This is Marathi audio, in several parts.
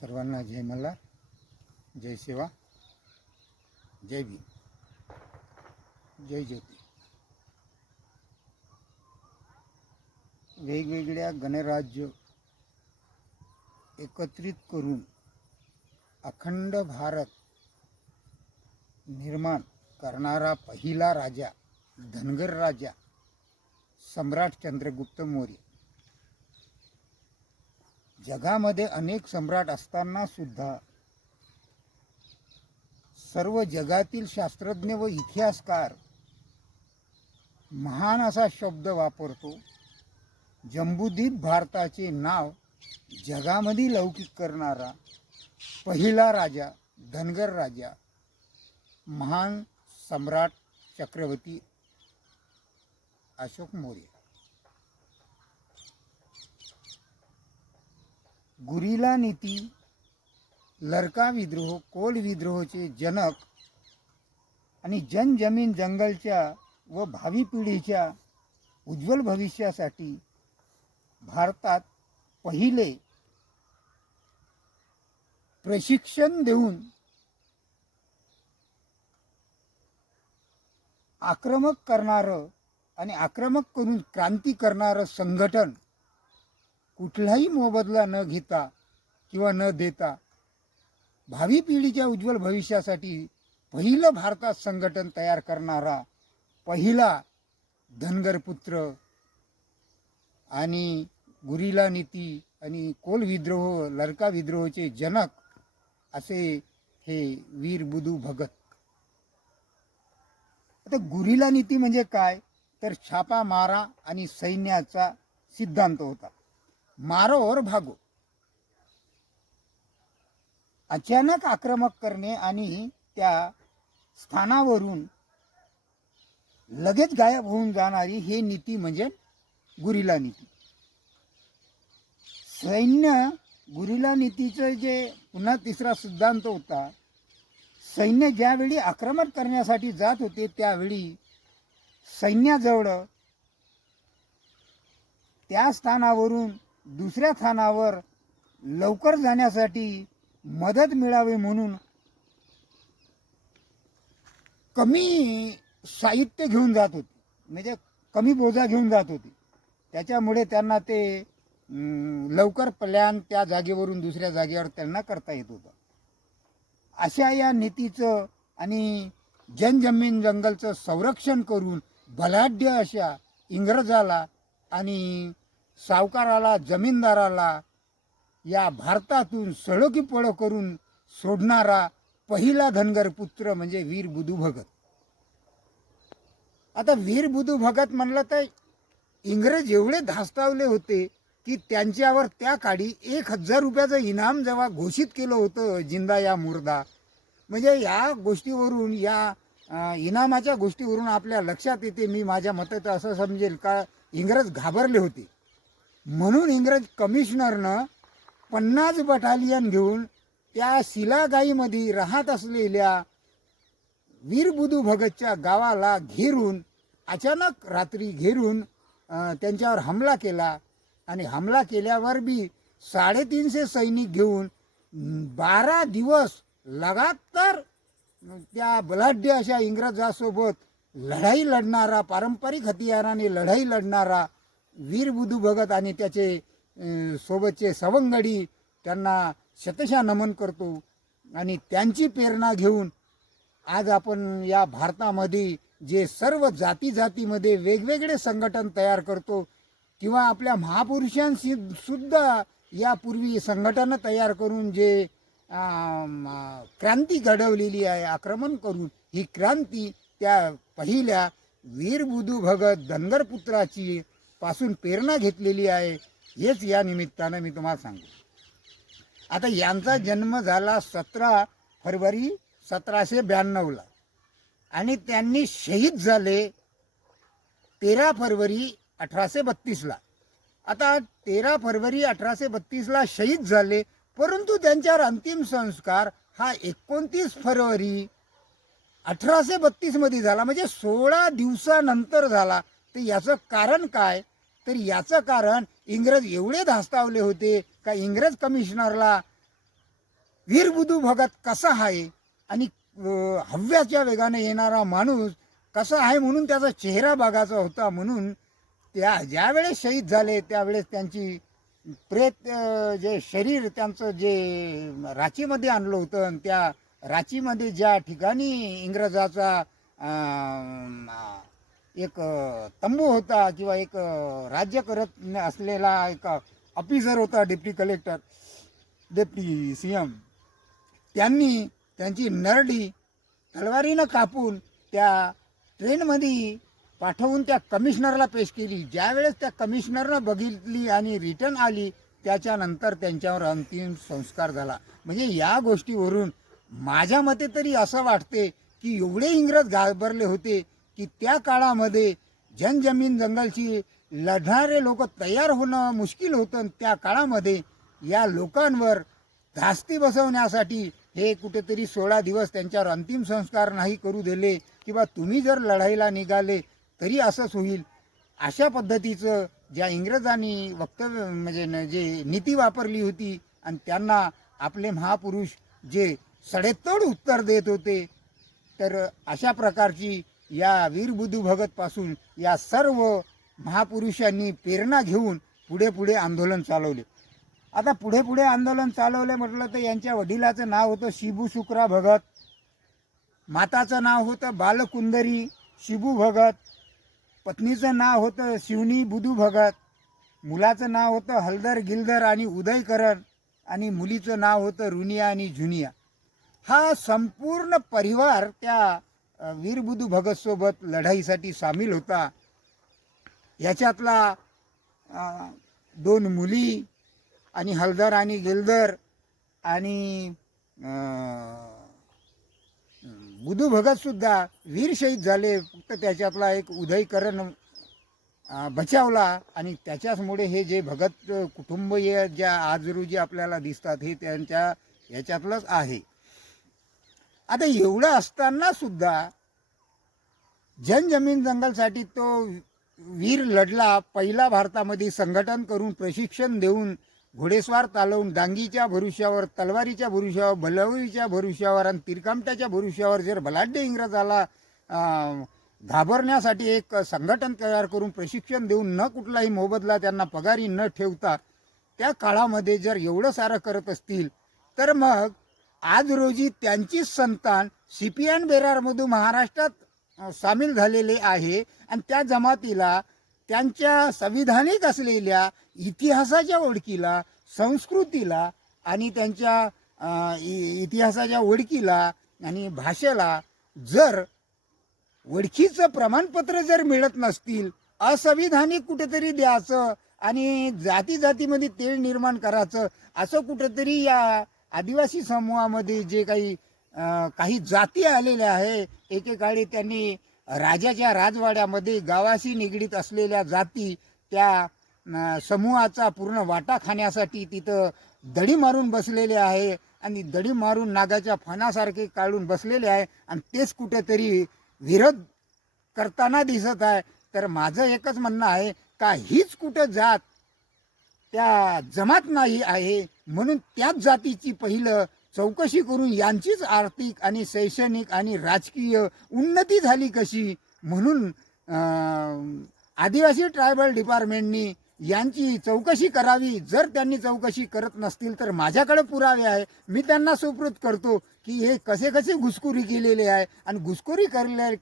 सर्वांना जय मल्हार, जय सेवा, जय भीम, जय ज्योती. वेगवेगळ्या गणराज्य एकत्रित करून अखंड भारत निर्माण करणारा पहिला राजा, धनगर राजा सम्राट चंद्रगुप्त मौर्य. जगामध्ये अनेक सम्राट असताना सुद्धा सर्व जगातील शास्त्रज्ञ व इतिहासकार महान असा शब्द वापरतो. जम्बूद्वीप भारताचे नाव जगामध्ये लौकिक करणारा पहिला राजा, धनगर राजा, महान सम्राट चक्रवर्ती अशोक मौर्य. गुरिल्ला नीती, लरका विद्रोह, कोल विद्रोहाचे जनक आणि जमीन जंगलच्या व भावी पिढीच्या उज्ज्वल भविष्यासाठी भारतात पहिले प्रशिक्षण देऊन आक्रमक करणारं आणि आक्रमक करून क्रांती करणारं संघटन, कुठलाही मोबदला न घेता किंवा न देता भावी पिढीच्या उज्ज्वल भविष्यासाठी पहिलं भारतात संघटन तयार करणारा पहिला धनगर पुत्र आणि गुरिल्ला नीती आणि कोल विद्रोह, लरका विद्रोहाचे जनक असे हे वीर बुधू भगत. आता गुरिल्ला नीती म्हणजे काय, तर छापा मारा आणि सैन्याचा सिद्धांत होता. मारो और भागो. अचानक आक्रमक करणे आणि त्या स्थानावरून लगेच गायब होऊन जाणारी हे नीती म्हणजे गुरिल्ला नीती. सैन्य गुरिल्ला नीतीचं जे पुन्हा तिसरा सिद्धांत होता, सैन्य ज्यावेळी आक्रमण करण्यासाठी जात होते त्यावेळी सैन्याजवळ त्या स्थानावरून दुसऱ्या स्थानावर लवकर जाण्यासाठी मदत मिळावी म्हणून कमी साहित्य घेऊन जात होते, म्हणजे कमी बोजा घेऊन जात होते. त्याच्यामुळे त्यांना ते लवकर प्लॅन त्या जागेवरून दुसऱ्या जागेवर त्यांना करता येत होतं. अशा या नीतीचं आणि जमीन जंगलचं संरक्षण करून बलाढ्य अशा इंग्रजाला आणि सावकाराला, जमीनदाराला या भारतातून सळो की पळो करून सोडणारा पहिला धनगर पुत्र म्हणजे वीर बुधू भगत. आता वीर बुधू भगत म्हणलं तर इंग्रज एवढे धास्तावले होते की त्यांच्यावर त्या काळी 1000 रुपयाचं इनाम जेव्हा घोषित केलं होतं, जिंदा या मुर्दा, म्हणजे या गोष्टीवरून, या इनामाच्या गोष्टीवरून आपल्या लक्षात येते, मी माझ्या मतात असं समजेल का इंग्रज घाबरले होते. म्हणून इंग्रज कमिशनरनं 50 बटालियन घेऊन त्या शिलागाईमध्ये राहत असलेल्या वीर बुधू भगतच्या गावाला घेरून, अचानक रात्री घेरून त्यांच्यावर हमला केला. आणि हमला केल्यावर बी 350 सैनिक घेऊन 12 दिवस लगातार त्या बलाढ्य अशा इंग्रजासोबत लढाई लढणारा, पारंपरिक हतियाराने लढाई लढणारा वीर बुधू भगत आणि त्याचे सोबतचे सवंगडी त्यांना शतशः नमन करतो. आणि त्यांची प्रेरणा घेऊन आज आपण या भारतामध्ये जे सर्व जाती जातीमध्ये वेगवेगळे संघटन तयार करतो, किंवा आपल्या महापुरुषांशी सुद्धा यापूर्वी संघटन तयार करून जे क्रांती घडवलेली आहे आक्रमण करून, ही क्रांती त्या पहिल्या वीर बुधू भगत धनगर पुत्राची पासून प्रेरणा घेतलेली आहे. हेच या निमित्तानं मी तुम्हाला सांगतो. आता यांचा जन्म झाला 17 फरवरी 1792ला आणि त्यांनी शहीद झाले 13 फरवरी 1832ला. आता 13 फरवरी 1832ला शहीद झाले, परंतु त्यांच्यावर अंतिम संस्कार हा 29 फरवरी 1832 मध्ये झाला, म्हणजे 16 दिवसानंतर झाला. तर याचं कारण काय, तर याचं कारण इंग्रज एवढे धास्तावले होते का इंग्रज कमिशनरला वीर बुधू भगत कसा आहे आणि हव्याच्या वेगाने येणारा माणूस कसा आहे म्हणून त्याचा चेहरा बघायचा होता. म्हणून त्या ज्यावेळेस शहीद झाले त्यावेळेस त्यांची प्रेत जे शरीर त्यांचं जे रांचीमध्ये आणलं होतं आणि त्या रांचीमध्ये ज्या ठिकाणी इंग्रजाचा एक तंबू होता किंवा एक राज्य करत असलेला एक ऑफिसर होता, डेप्टी कलेक्टर, डेप्टी CM, त्यांनी त्यांची नरडी तलवारीनं कापून त्या ट्रेनमध्ये पाठवून त्या कमिशनरला पेश केली. ज्यावेळेस त्या कमिशनरनं बघितली आणि रिटर्न आली त्याच्यानंतर त्यांच्यावर अंतिम संस्कार झाला. म्हणजे या गोष्टीवरून माझ्या मते तरी असं वाटते की एवढे इंग्रज घाबरले होते की त्या काळामध्ये जमीन जंगलची लढणारे लोक तयार होणं मुश्किल होतं. त्या काळामध्ये या लोकांवर धास्ती बसवण्यासाठी हे कुठेतरी 16 दिवस त्यांच्यावर अंतिम संस्कार नाही करू दिले किंवा तुम्ही जर लढाईला निघाले तरी असंच होईल, अशा पद्धतीचं ज्या इंग्रजांनी वक्तव्य म्हणजे जे नीती वापरली होती आणि त्यांना आपले महापुरुष जे सडेतोड उत्तर देत होते. तर अशा प्रकारची या वीर बुधू भगतपासून या सर्व महापुरुषांनी प्रेरणा घेऊन पुढे पुढे आंदोलन चालवले. आता पुढे पुढे आंदोलन चालवले म्हटलं तर यांच्या वडिलाचं नाव होतं शिबू शुक्रा भगत, माताचं नाव होतं बालकुंदरी शिबू भगत, पत्नीचं नाव होतं शिवनी बुधू भगत, मुलाचं नाव होतं हलदर गिलदर आणि उदयकरण आणि मुलीचं नाव होतं रुनिया आणि जुनिया. हा संपूर्ण परिवार त्या वीर बुधू भगतसोबत लढाईसाठी सामील होता. याच्यातला 2 मुली आणि हलदर आणि गिलदर आणि बुधू भगतसुद्धा वीर शहीद झाले. फक्त त्याच्यातला एक उदयकरण बचावला आणि त्याच्याचमुळे हे जे भगत कुटुंबीय ज्या आज रोजी आपल्याला दिसतात हे त्यांच्या याच्यातलंच आहे. आता एवढं असताना सुद्धा जमीन जंगलसाठी तो वीर लढला. पहिला भारतामध्ये संघटन करून प्रशिक्षण देऊन घोडेस्वार चालवून डांगीच्या भरुशावर, तलवारीच्या भरुशावर, बलवरीच्या भरुशावर आणि तिरकामट्याच्या भरुशावर जर बलाढ्य इंग्रजाला घाबरण्यासाठी एक संघटन तयार करून प्रशिक्षण देऊन न कुठलाही मोबदला त्यांना पगारी न ठेवता त्या काळामध्ये जर एवढं सारं करत असतील तर मग आज रोजी त्यांचीच संतान CPN बेरारमधून महाराष्ट्रात सामील झालेले आहे आणि त्या जमातीला त्यांच्या संविधानिक असलेल्या इतिहासाच्या ओळखीला, संस्कृतीला आणि त्यांच्या इतिहासाच्या ओळखीला आणि भाषेला जर ओळखीचं प्रमाणपत्र जर मिळत नसतील, असंविधानिक कुठेतरी द्यायचं आणि जाती जातीमध्ये तेढ निर्माण करायचं, असं कुठेतरी या आदिवासी समूहामध्ये जे काही जाती आलेल्या आहे. एकेकाळी त्यांनी राजाच्या राजवाड्यामध्ये गावाशी निगडीत असलेल्या जाती त्या समूहाचा पूर्ण वाटा खाण्यासाठी तिथं दडी मारून बसलेले आहे आणि दडी मारून नागाच्या फणासारखे काढून बसलेले आहे आणि तेच कुठेतरी विरोध करताना दिसत आहे. तर माझं एकच म्हणणं आहे का हीच कुठं जात त्या जमात नाही आहे, म्हणून त्याच जातीची पहिलं चौकशी करून यांचीच आर्थिक आणि शैक्षणिक आणि राजकीय उन्नती झाली कशी, म्हणून आदिवासी ट्रायबल डिपार्टमेंटनी यांची चौकशी करावी. जर त्यांनी चौकशी करत नसतील तर माझ्याकडे पुरावे आहे, मी त्यांना सुपूर्द करतो की हे कसे कसे घुसखोरी केलेले आहे आणि घुसखोरी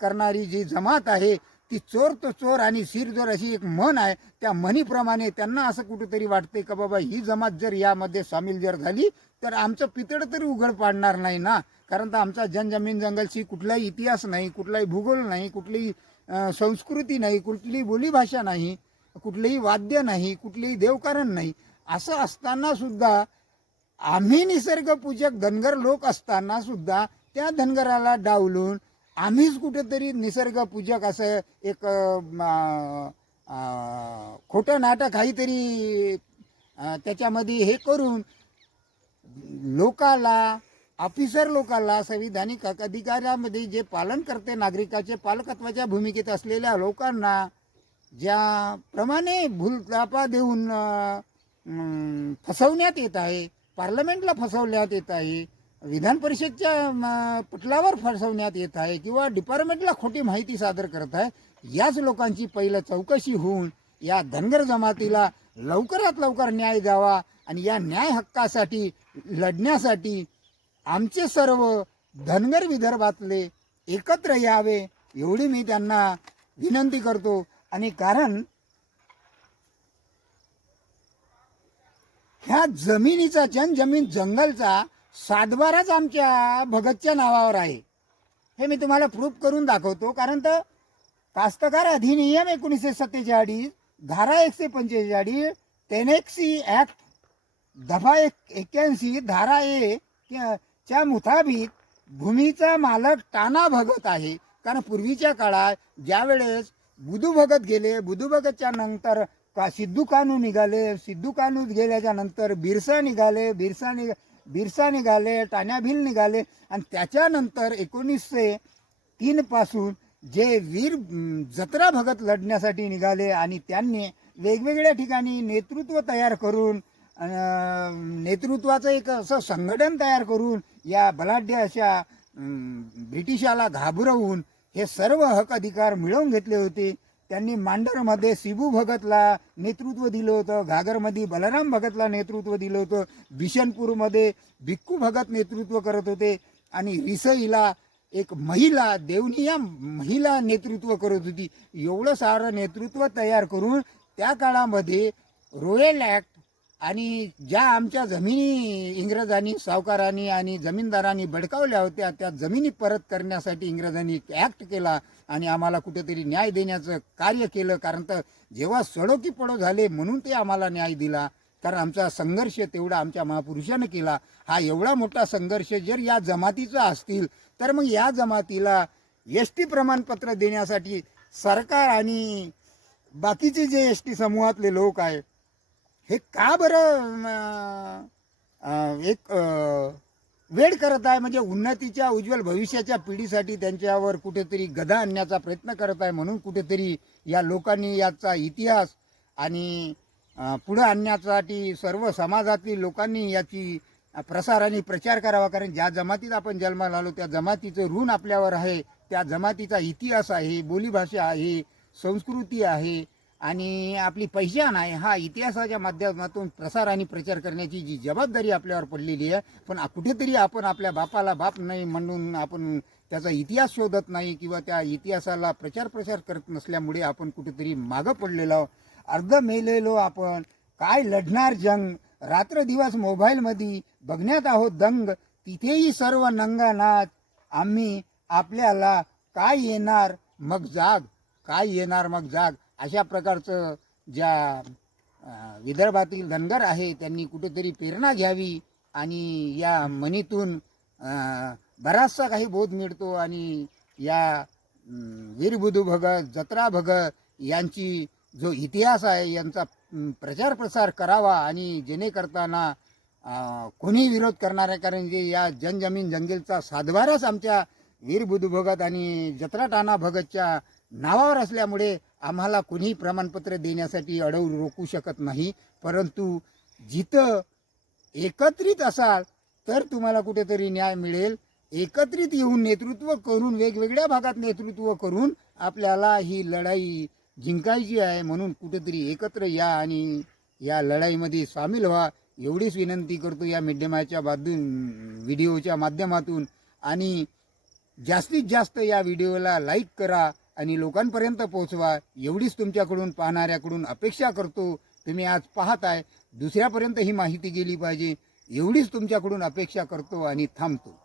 करणारी जी जमात आहे ती चोर तो चोर आणि सिरजोर अशी एक म्हण आहे. त्या म्हणीप्रमाणे त्यांना असं कुठेतरी वाटते का बाबा ही जमात जर यामध्ये सामील जर झाली तर आमचं पितळ तरी उघड पाडणार नाही ना, कारण तर आमचा जमीन जंगलशी कुठलाही इतिहास नाही, कुठलाही भूगोल नाही, कुठलीही संस्कृती नाही, कुठलीही बोलीभाषा नाही, कुठलेही वाद्य नाही, कुठलेही देवकारण नाही. असं असताना सुद्धा आम्ही निसर्गपूजक धनगर लोक असताना सुद्धा त्या धनगराला डावलून आम्हीच कुठेतरी निसर्गपूजक असं एक खोटं नाटक काहीतरी त्याच्यामध्ये हे करून लोकाला, ऑफिसर लोकाला, संविधानिक अधिकाऱ्यामध्ये जे पालन करते नागरिकाचे पालकत्वाच्या भूमिकेत असलेल्या लोकांना ज्याप्रमाणे भूलथापा देऊन फसवण्यात येत आहे पार्लमेंटला फसवण्यात येत आहे, विधान परिषदच्या पटलावर फसवण्यात येत आहे किंवा डिपार्टमेंटला खोटी माहिती सादर करत आहे, याच लोकांची पहिलं चौकशी होऊन या धनगर जमातीला लवकरात लवकर न्याय द्यावा आणि या न्याय हक्कासाठी लढण्यासाठी आमचे सर्व धनगर विदर्भातले एकत्र यावे एवढी मी त्यांना विनंती करतो. आणि कारण ह्या जमिनीचा जनजमीन जंगलचा सातबाराच आमच्या भगतच्या नावावर आहे. हे मी तुम्हाला प्रूफ करून दाखवतो. कारण तर कास्तकार अधिनियम 1947 धारा 145 टेनेक्सी ॲक्ट दफा 81 धारा 1 च्या मुताबिक भूमीचा मालक टाना भगत आहे. कारण पूर्वीच्या काळात ज्यावेळेस बुधू भगत गेले, बुधू भगतच्या नंतर सिद्धू कानू निघाले, सिद्धू कानू गेल्याच्या नंतर बिरसा निघाले, बिरसा निघाले, टाण्या भिल निघाले आणि त्याच्यानंतर 1903 पासून जे वीर जत्रा भगत लढण्यासाठी निघाले आणि त्यांनी वेगवेगळ्या ठिकाणी नेतृत्व तयार करून नेतृत्वाचं एक असं संघटन तयार करून या बलाढ्य अशा ब्रिटिशाला घाबरवून हे सर्व हक अधिकार मिळवून घेतले होते. त्यांनी मांडरमध्ये सिबू भगतला नेतृत्व दिलं होतं, घागरमध्ये बलराम भगतला नेतृत्व दिलं होतं, बिशनपूरमध्ये भिक्खू भगत नेतृत्व करत होते आणि रिसईला एक महिला देवनी या महिला नेतृत्व करत होती. एवढं सारं नेतृत्व तयार करून त्या काळामध्ये रॉयल ॲक्ट आणि ज्या आमच्या जमिनी इंग्रजांनी सावकारांनी आणि जमीनदारांनी बडकावल्या होत्या त्या जमिनी परत करण्यासाठी इंग्रजांनी एक ॲक्ट केला आणि आम्हाला कुठेतरी न्याय देण्याचं कार्य केलं. कारण तर जेव्हा सडोकी पडो झाले म्हणून ते आम्हाला न्याय दिला. कारण आमचा संघर्ष तेवढा आमच्या महापुरुषानं केला. हा एवढा मोठा संघर्ष जर या जमातीचा असतील तर मग या जमातीला एस.टी. प्रमाणपत्र देण्यासाठी सरकार आणि बाकीचे जे एस.टी. समूहातले लोक आहे हे का बरं एक वेळ करत आहे. म्हणजे उन्नतीच्या उज्ज्वल भविष्याच्या पिढीसाठी त्यांच्यावर कुठेतरी गदा आणण्याचा प्रयत्न करत आहे. म्हणून कुठेतरी या लोकांनी याचा इतिहास आणि पुढे आणण्यासाठी सर्व समाजातील लोकांनी याची प्रसार आणि प्रचार करावा. कारण ज्या जमातीत आपण जन्माला आलो त्या जमातीचं ऋण आपल्यावर आहे, त्या जमातीचा इतिहास आहे, बोलीभाषा आहे, संस्कृती आहे आणि आपली पहिचान आहे. हा इतिहासाच्या माध्यमातून प्रसार आणि प्रचार करण्याची जी जबाबदारी आपल्यावर पडलेली आहे. पण कुठेतरी आपण आपल्या बापाला बाप नाही म्हणून आपण त्याचा इतिहास शोधत नाही किंवा त्या इतिहासाला प्रचार करत नसल्यामुळे आपण कुठेतरी मागं पडलेलो, अर्ध मेलेलो. आपण काय लढणार जंग, रात्र दिवस मोबाईलमध्ये बघण्यात आहोत दंग, तिथेही सर्व नंगा नाच, आम्ही आपल्याला काय येणार मग जाग, काय येणार मग जाग. अशा प्रकारचं ज्या विदर्भातील धनगर आहे त्यांनी कुठेतरी प्रेरणा घ्यावी आणि या म्हणीतून बराचसा काही बोध मिळतो. आणि या वीरबुधू भगत, जत्रा भगत यांची जो इतिहास आहे यांचा प्रचार प्रसार करावा आणि जेणे करताना कोणी विरोध करणार आहे. कारण जे या जनजमीन जंगलचा सातबाराच आमच्या वीरबुधू भगत आणि जत्रा टाणा भगतच्या नावावर असल्यामुळे आम्हाला कोणी प्रमाणपत्र देण्यासाठी अडवून रोखू शकत नाही. परंतु जिथं एकत्रित असाल तर तुम्हाला कुठेतरी न्याय मिळेल. एकत्रित येऊन नेतृत्व करून वेगवेगळ्या भागात नेतृत्व करून आपल्याला ही लढाई जिंकायची आहे. म्हणून कुठेतरी एकत्र या आणि या लढाईमध्ये सामील व्हा एवढीच विनंती करतो या माध्यमाच्या व्हिडिओच्या माध्यमातून. आणि जास्तीत जास्त या व्हिडिओला लाईक करा आणि लोकांपर्यंत पोहोचवा एवढीच तुमच्याकडून पाहणाऱ्याकडून अपेक्षा करतो. तुम्ही आज पाहताय दुसऱ्यापर्यंत ही माहिती गेली पाहिजे एवढीच तुमच्याकडून अपेक्षा करतो आणि थांबतो.